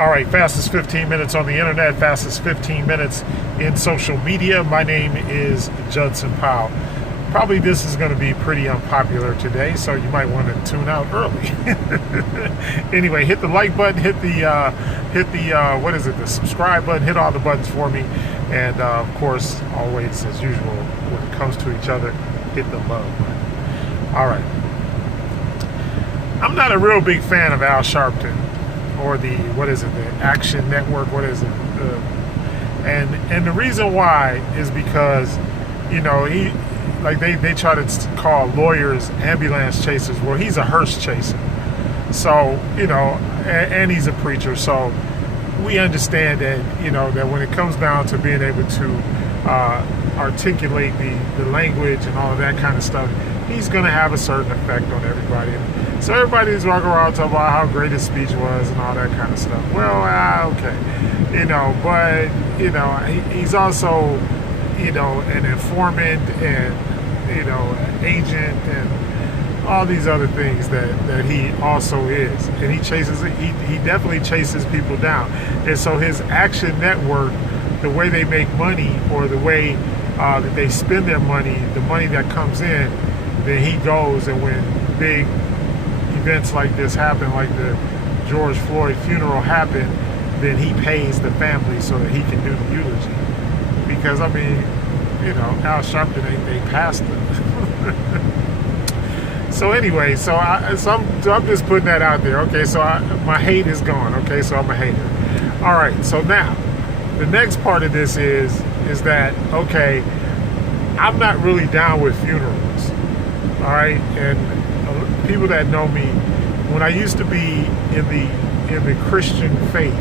All right, fastest 15 minutes on the internet, fastest 15 minutes in social media. My name is Judson Powell. Probably this is going to be pretty unpopular today, so you might want to tune out early. Anyway, hit the like button, hit the the subscribe button, hit all the buttons for me, and of course, always as usual, when it comes to each other, hit the love button. All right. I'm not a real big fan of Al Sharpton or the Action Network, and the reason why is because, they try to call lawyers ambulance chasers. Well, he's a hearse chaser. So, and he's a preacher. So we understand that, that when it comes down to being able to articulate the language and all of that kind of stuff, he's going to have a certain effect on everybody. So everybody's walking around talking about how great his speech was and all that kind of stuff. Well, okay. He's also, an informant and, an agent and all these other things that he also is. And he definitely chases people down. And so his Action Network, the way they make money or the way that they spend their money, the money that comes in, then he goes, and when big events like this happen, like the George Floyd funeral happened, then he pays the family so that he can do the eulogy. Because, Al Sharpton ain't they pastor. So anyway, I'm just putting that out there. Okay, so my hate is gone. Okay, so I'm a hater. All right, so now the next part of this is that, okay, I'm not really down with funerals. All right, and people that know me, when I used to be in the Christian faith,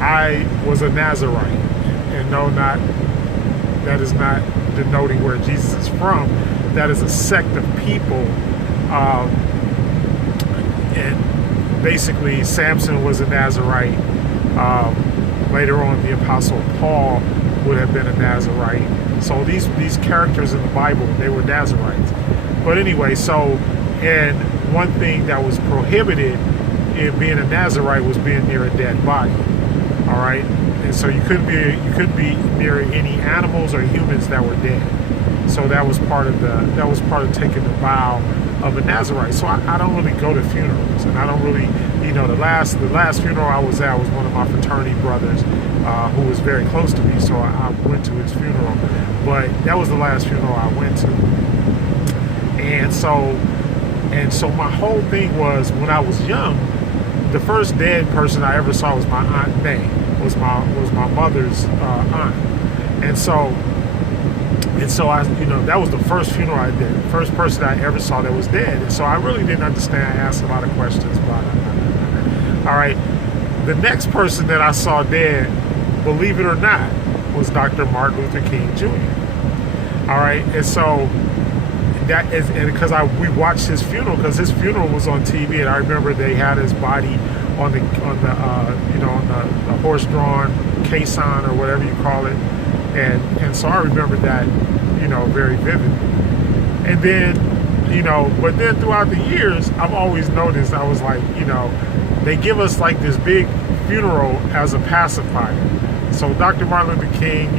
I was a Nazarite, and no, that is not denoting where Jesus is from. That is a sect of people, and basically Samson was a Nazarite. Later on, the Apostle Paul would have been a Nazarite. So these characters in the Bible, they were Nazarites. But anyway, and one thing that was prohibited in being a Nazarite was being near a dead body. All right, and so you couldn't be near any animals or humans that were dead. So that was part of taking the vow of a Nazarite. So I don't really go to funerals, and I don't really, the last funeral I was at was one of my fraternity brothers who was very close to me. So I went to his funeral, but that was the last funeral I went to. And so my whole thing was, when I was young, the first dead person I ever saw was my Aunt May, was my mother's aunt. And so I, that was the first funeral I did, the first person I ever saw that was dead. And so I really didn't understand. I asked a lot of questions about it. All right. The next person that I saw dead, believe it or not, was Dr. Martin Luther King Jr. All right. And so that is, and because we watched his funeral, because his funeral was on TV, and I remember they had his body on the horse-drawn caisson or whatever you call it, and so I remember that, very vividly. And then, but then throughout the years, I've always noticed, I was like, they give us like this big funeral as a pacifier. So Dr. Martin Luther King,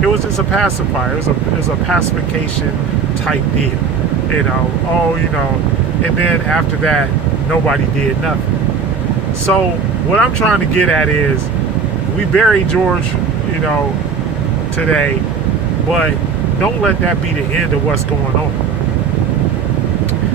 it was just a pacifier. It was a pacification type deal, and then after that, nobody did nothing. So what I'm trying to get at is, we buried George, today, but don't let that be the end of what's going on,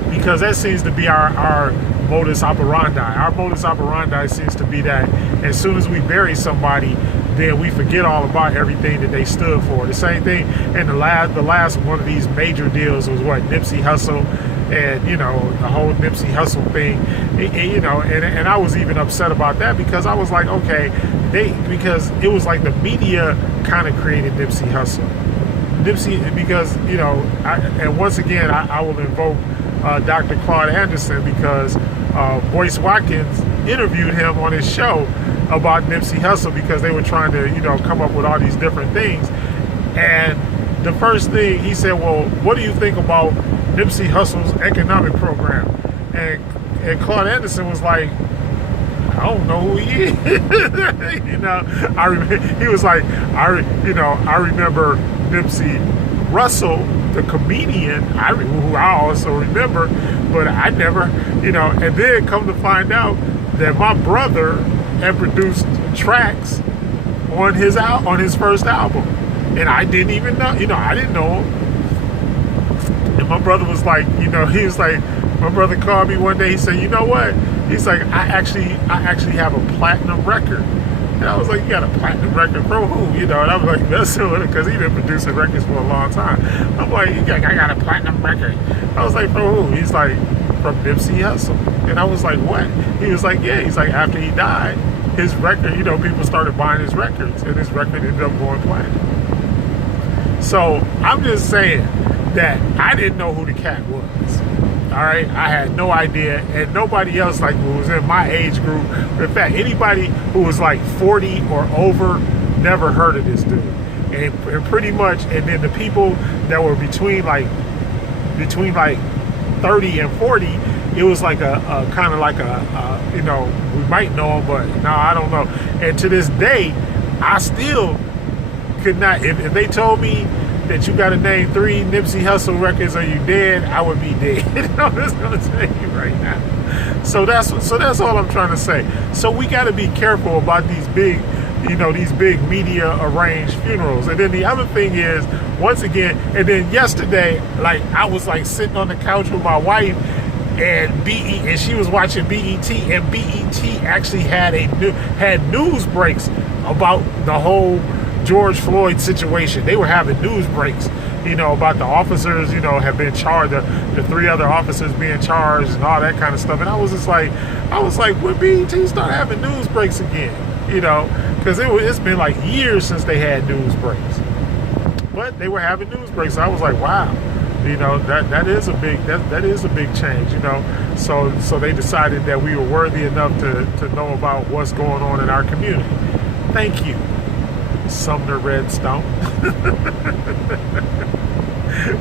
because that seems to be our modus operandi. Our modus operandi seems to be that as soon as we bury somebody, then we forget all about everything that they stood for. The same thing, and the last one of these major deals was Nipsey Hussle, and the whole Nipsey Hussle thing, and I was even upset about that, because I was like, okay, because it was like the media kind of created Nipsey Hussle. Because and once again, I will invoke Dr. Claude Anderson, because Boyce Watkins interviewed him on his show about Nipsey Hussle, because they were trying to, come up with all these different things. And the first thing he said, well, what do you think about Nipsey Hussle's economic program? And Claude Anderson was like, I don't know who he is. He was like, I remember Nipsey Russell, the comedian, who I also remember, but I never, and then come to find out that my brother had produced tracks on his first album, and I didn't even know, I didn't know him. And my brother was like, he was like, my brother called me one day. He said, you know what? He's like, I actually have a platinum record. And I was like, you got a platinum record from who? And I was like, messing with it because he been producing records for a long time. I'm like, I got a platinum record. I was like, from who? He's like, from Nipsey Hussle. And I was like, what? He was like, yeah. He's like, after he died, his record, people started buying his records, and his record ended up going platinum. So I'm just saying that I didn't know who the cat was. All right, I had no idea, and nobody else who was in my age group. In fact, anybody who was like 40 or over never heard of this dude. And pretty much, and then the people that were between 30 and 40, it was like a kind of like we might know him, but no, I don't know. And to this day, I still could not. If they told me that you got to name 3 Nipsey Hussle records or you dead, I would be dead. I'm just gonna tell you right now. So that's all I'm trying to say. So we got to be careful about these big media arranged funerals. And then the other thing is, once again, and then yesterday, I was sitting on the couch with my wife, and she was watching BET, and BET actually had news breaks about the whole George Floyd situation. They were having news breaks, about the officers, have been charged, the 3 other officers being charged and all that kind of stuff. And I was like, when BET start having news breaks again, because it's been years since they had news breaks. But they were having news breaks. So I was like, wow, that is a big change, So they decided that we were worthy enough to know about what's going on in our community. Thank you, Sumner Redstone.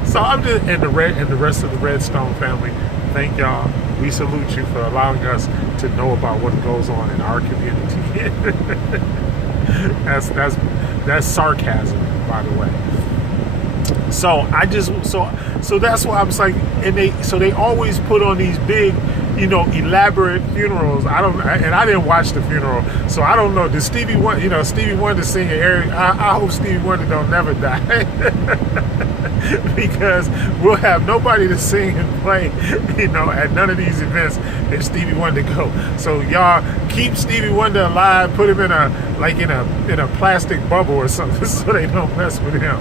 So I'm just, and the rest of the Redstone family, thank y'all. We salute you for allowing us to know about what goes on in our community. That's sarcasm, by the way. So so that's why I was like, and they always put on these big, elaborate funerals. I didn't watch the funeral, so I don't know. Did Stevie Wonder sing it? I hope Stevie Wonder don't never die, because we'll have nobody to sing and play, at none of these events if Stevie Wonder go. So y'all keep Stevie Wonder alive, put him in a plastic bubble or something, so they don't mess with him.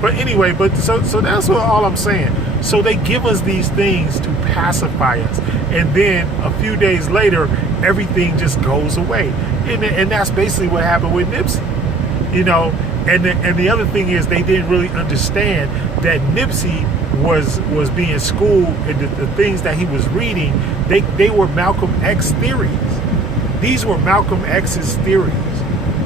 But anyway, so that's all I'm saying. So they give us these things to pacify us, and then a few days later, everything just goes away. And that's basically what happened with Nipsey, And the other thing is, they didn't really understand that Nipsey was being schooled, and the things that he was reading, they were Malcolm X theories. These were Malcolm X's theories.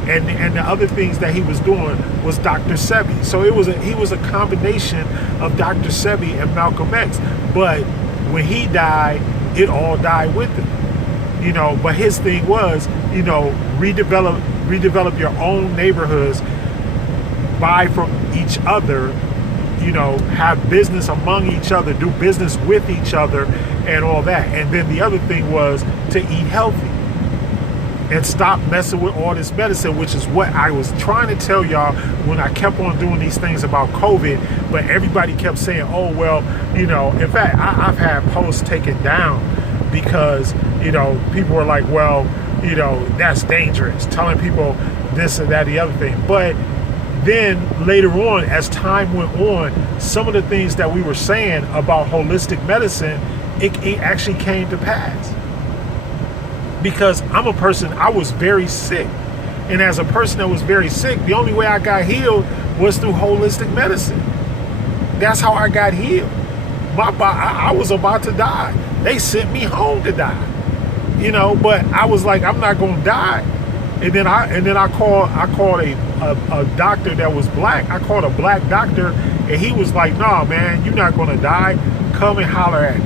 And the other things that he was doing was Dr. Sebi. So he was a combination of Dr. Sebi and Malcolm X. But when he died, it all died with him. But his thing was, redevelop your own neighborhoods, buy from each other, have business among each other, do business with each other, and all that. And then the other thing was to eat healthy and stop messing with all this medicine, which is what I was trying to tell y'all when I kept on doing these things about COVID. But everybody kept saying, oh, well, in fact, I've had posts taken down because, people were like, well, that's dangerous, telling people this and that, the other thing. But then later on, as time went on, some of the things that we were saying about holistic medicine, it actually came to pass. Because I'm a person, I was very sick. And as a person that was very sick, the only way I got healed was through holistic medicine. That's how I got healed. I was about to die. They sent me home to die. But I was like, I'm not gonna die. And then I called a doctor that was black. I called a black doctor, and he was like, nah, man, you're not gonna die. Come and holler at me.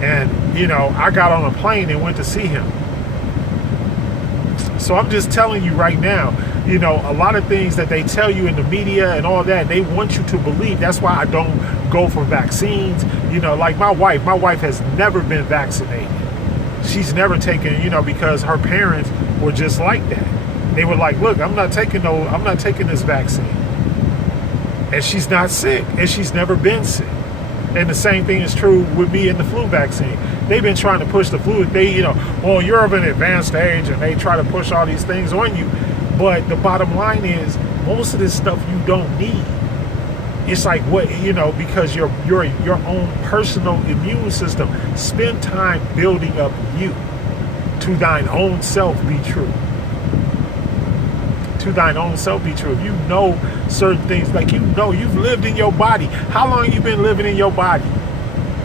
And I got on a plane and went to see him. So I'm just telling you right now, you know, a lot of things that they tell you in the media and all that, they want you to believe. That's why I don't go for vaccines. You know, like my wife has never been vaccinated. She's never taken, you know, because her parents were just like that. They were like, look, I'm not taking this vaccine. And she's not sick, and she's never been sick. And the same thing is true with me and the flu vaccine. They've been trying to push the flu. They, you know, well, you're of an advanced age, and they try to push all these things on you. But the bottom line is, most of this stuff you don't need. It's like what, you know, because your own personal immune system. Spend time building up you. To thine own self be true. To thine own self be true. If you know certain things, like, you know, you've lived in your body. How long you been living in your body?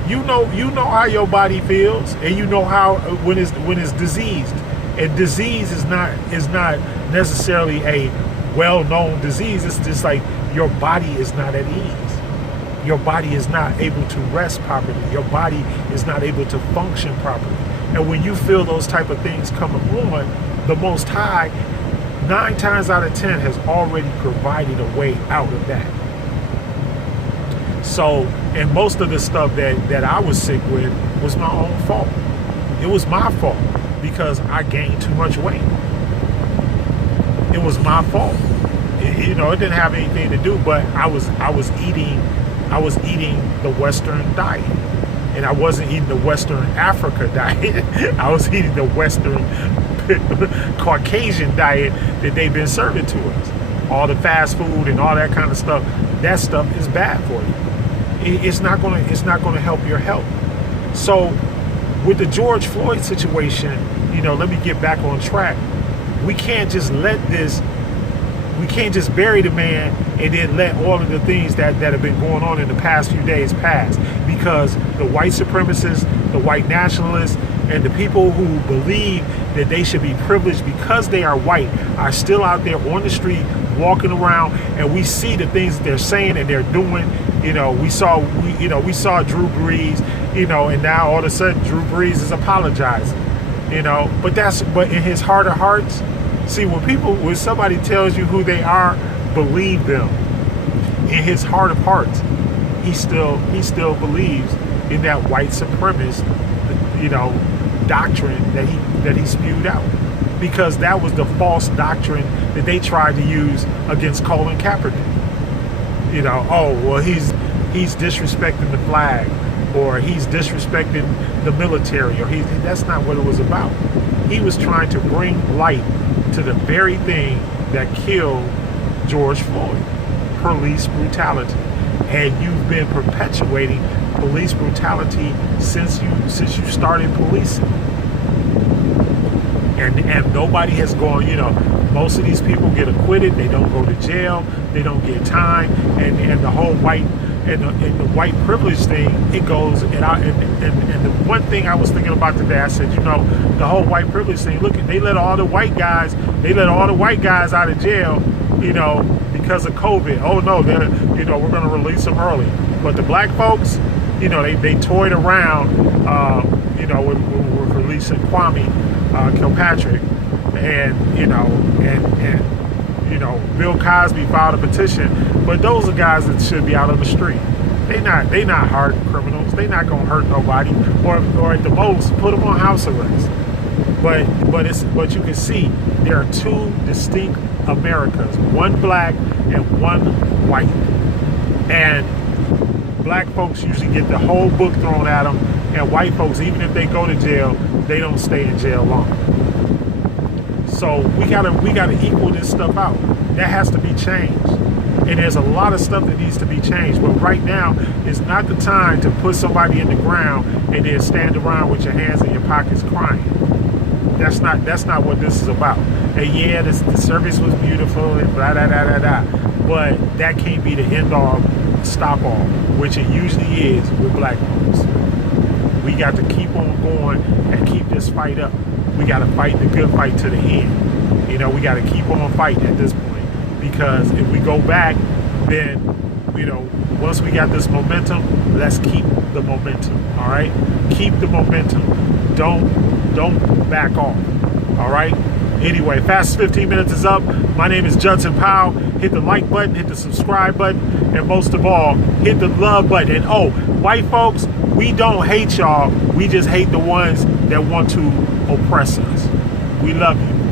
You know how your body feels, and you know how when it's diseased. And disease is not necessarily a well-known disease. It's just like your body is not at ease. Your body is not able to rest properly. Your body is not able to function properly. And when you feel those type of things come on, the Most High, 9 times out of 10 has already provided a way out of that. So, and most of the stuff that I was sick with was my own fault. It was my fault because I gained too much weight. It was my fault. You know, it didn't have anything to do, but I was eating the Western diet. And I wasn't eating the Western Africa diet. I was eating the Western Caucasian diet that they've been serving to us. All the fast food and all that kind of stuff. That stuff is bad for you. It's not gonna help your health. So with the George Floyd situation, you know, let me get back on track. We can't just bury the man and then let all of the things that have been going on in the past few days pass, because the white supremacists, the white nationalists, and the people who believe that they should be privileged because they are white are still out there on the street walking around, and we see the things that they're saying and they're doing. You know, we saw Drew Brees, you know, and now all of a sudden Drew Brees is apologizing. You know, but in his heart of hearts, see, when somebody tells you who they are, believe them. In his heart of hearts, he still believes in that white supremacist, you know, doctrine that he spewed out, because that was the false doctrine that they tried to use against Colin Kaepernick. You know, oh well, he's disrespecting the flag, or he's disrespecting the military, or that's not what it was about. He was trying to bring light to the very thing that killed George Floyd, police brutality. And you've been perpetuating police brutality since you started policing. And nobody has gone, you know, most of these people get acquitted, they don't go to jail, they don't get time, and the whole white and the white privilege thing, it goes, and the one thing I was thinking about today, I said, you know, the whole white privilege thing, look, they let all the white guys out of jail, you know, because of COVID. Oh no, you know, we're going to release them early. But the black folks, you know, they toyed around, you know, with releasing Kwame Kilpatrick, and you know, Bill Cosby filed a petition. But those are guys that should be out on the street. They not hardened criminals. They not gonna hurt nobody, or at the most put them on house arrest. But you can see there are two distinct Americas, one black and one white. And black folks usually get the whole book thrown at them, and white folks, even if they go to jail, they don't stay in jail long. So we gotta equal this stuff out. That has to be changed. And there's a lot of stuff that needs to be changed. But right now is not the time to put somebody in the ground and then stand around with your hands in your pockets crying. That's not what this is about. And yeah, the service was beautiful and blah, blah, blah, blah, blah. But that can't be the end all, stop all, which it usually is with black folks. We got to keep on going and keep this fight up. We got to fight the good fight to the end. You know, we got to keep on fighting at this point. Because if we go back, then, you know, once we got this momentum, let's keep the momentum, all right? Keep the momentum. Don't back off, all right? Anyway, fastest 15 minutes is up. My name is Judson Powell. Hit the like button, hit the subscribe button, and most of all, hit the love button. And oh, white folks, we don't hate y'all. We just hate the ones that want to oppress us. We love you.